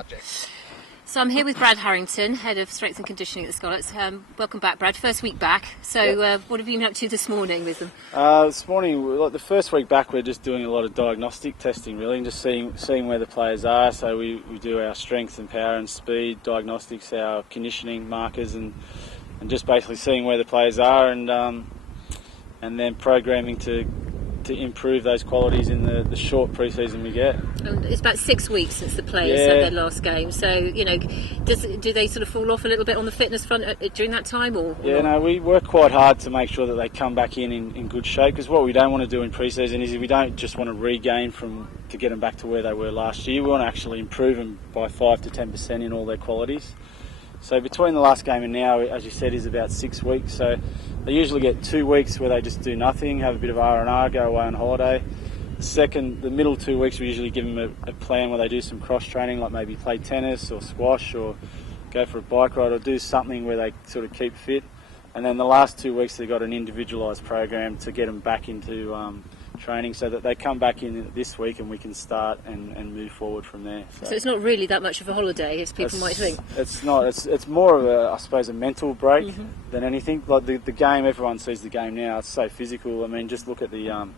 subject. So I'm here with Brad Harrington, Head of Strength and Conditioning at the Scarlets. Welcome back, Brad. First week back. So what have you been up to this morning with them? This morning, like the first week back, we're just doing a lot of diagnostic testing, really, and just seeing where the players are. So we do our strength and power and speed diagnostics, our conditioning markers, and just basically seeing where the players are, and then programming to improve those qualities in the short pre-season we get. It's about 6 weeks since the players had their last game, so do they sort of fall off a little bit on the fitness front during that time, or no, we work quite hard to make sure that they come back in good shape, because what we don't want to do in pre-season is we don't just want to regain to get them back to where they were last year. We want to actually improve them by 5 to 10% in all their qualities. So between the last game and now, as you said, is about 6 weeks. So they usually get 2 weeks where they just do nothing, have a bit of R&R, go away on holiday. The middle 2 weeks, we usually give them a plan where they do some cross-training, like maybe play tennis or squash or go for a bike ride or do something where they sort of keep fit. And then the last 2 weeks, they've got an individualised program to get them back into training, so that they come back in this week and we can start and move forward from there. So it's not really that much of a holiday, as people might think. It's not. It's more of a, I suppose, a mental break than anything. Like the game, everyone sees the game now. It's so physical. I mean, just look at the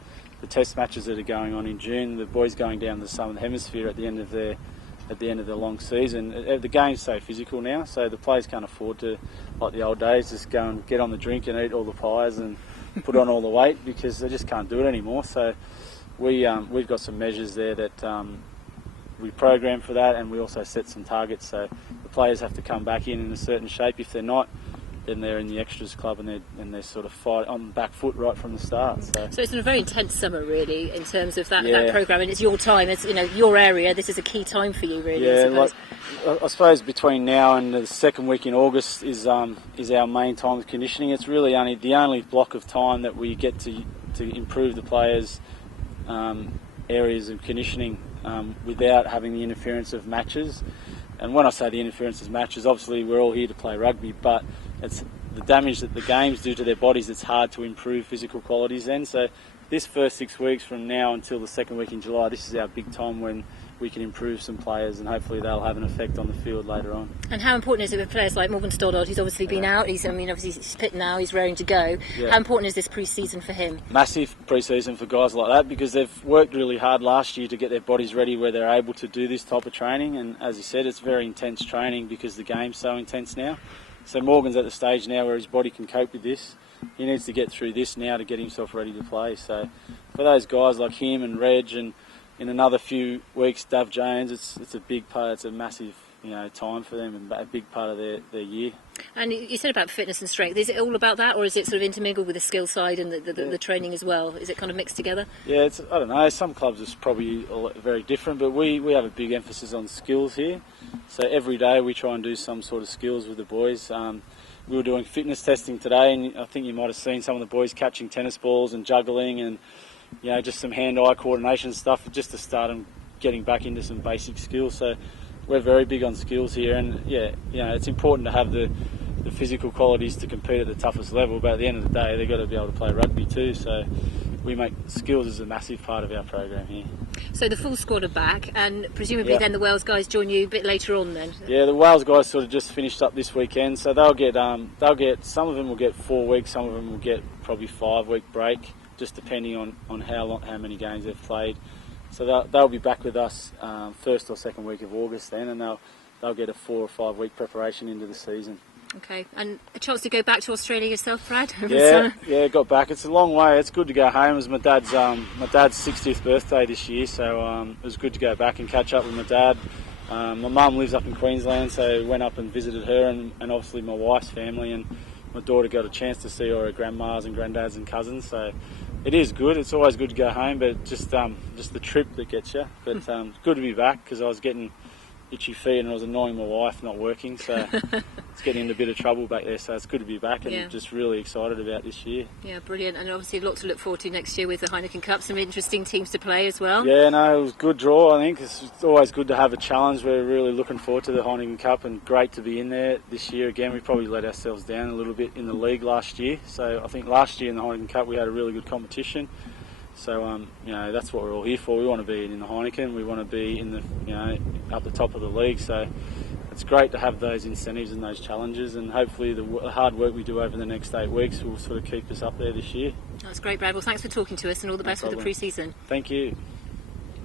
test matches that are going on in June. The boys going down the Southern Hemisphere at the end of their long season. The game's so physical now, so the players can't afford to, like the old days, just go and get on the drink and eat all the pies and put on all the weight, because they just can't do it anymore. So we've got some measures there that we program for that, and we also set some targets. So the players have to come back in a certain shape. If they're not, then they're in the extras club and they're sort of fight on the back foot right from the start. So it's been a very intense summer, really, in terms of that program, and it's your time. It's your area. This is a key time for you, really. Yeah, I suppose between now and the second week in August is our main time of conditioning. It's really the only block of time that we get to improve the players' areas of conditioning without having the interference of matches. And when I say the interference of matches, obviously we're all here to play rugby, but it's the damage that the games do to their bodies. It's hard to improve physical qualities then. So this first 6 weeks from now until the second week in July, this is our big time when we can improve some players, and hopefully they'll have an effect on the field later on. And how important is it with players like Morgan Stoddard? He's obviously been out. Obviously he's fit now. He's raring to go. Yeah. How important is this pre-season for him? Massive pre-season for guys like that, because they've worked really hard last year to get their bodies ready where they're able to do this type of training. And as you said, it's very intense training because the game's so intense now. So Morgan's at the stage now where his body can cope with this. He needs to get through this now to get himself ready to play. So for those guys like him and Reg, and in another few weeks, Dave Jones, it's a big part. It's a massive time for them and a big part of their year. And you said about fitness and strength. Is it all about that, or is it sort of intermingled with the skill side and the training as well? Is it kind of mixed together? Yeah, I don't know. Some clubs is probably very different, but we have a big emphasis on skills here. So every day we try and do some sort of skills with the boys. We were doing fitness testing today, and I think you might have seen some of the boys catching tennis balls and juggling and just some hand-eye coordination stuff, just to start them getting back into some basic skills. So we're very big on skills here, and it's important to have the physical qualities to compete at the toughest level, but at the end of the day they've got to be able to play rugby too. So we make skills as a massive part of our program here. So the full squad are back, and presumably then the Wales guys join you a bit later on then? Yeah, the Wales guys sort of just finished up this weekend, so they'll get some of them will get 4 weeks, some of them will get probably 5-week break, just depending on how many games they've played. So they'll be back with us first or second week of August then, and they'll get a 4 or 5 week preparation into the season. Okay, and a chance to go back to Australia yourself, Brad? Yeah, got back. It's a long way. It's good to go home. It was my dad's 60th birthday this year, so it was good to go back and catch up with my dad. My mum lives up in Queensland, so went up and visited her, and obviously my wife's family, and my daughter got a chance to see all her grandmas and granddads and cousins. So it is good. It's always good to go home, but just the trip that gets you. But good to be back, because I was getting itchy feet and I was annoying my wife not working, so it's getting into a bit of trouble back there. So it's good to be back, and just really excited about this year. Yeah, brilliant. And obviously a lot to look forward to next year with the Harington Cup. Some interesting teams to play as well. Yeah, no, it was a good draw. I think it's always good to have a challenge. We're really looking forward to the Harington Cup, and great to be in there this year again. We probably let ourselves down a little bit in the league last year, so I think last year in the Harington Cup we had a really good competition. So that's what we're all here for. We want to be in the Harington. We want to be in the up the top of the league. So it's great to have those incentives and those challenges, and hopefully the hard work we do over the next 8 weeks will sort of keep us up there this year. That's great, Brad. Well, thanks for talking to us, and all the best with the pre-season. Thank you.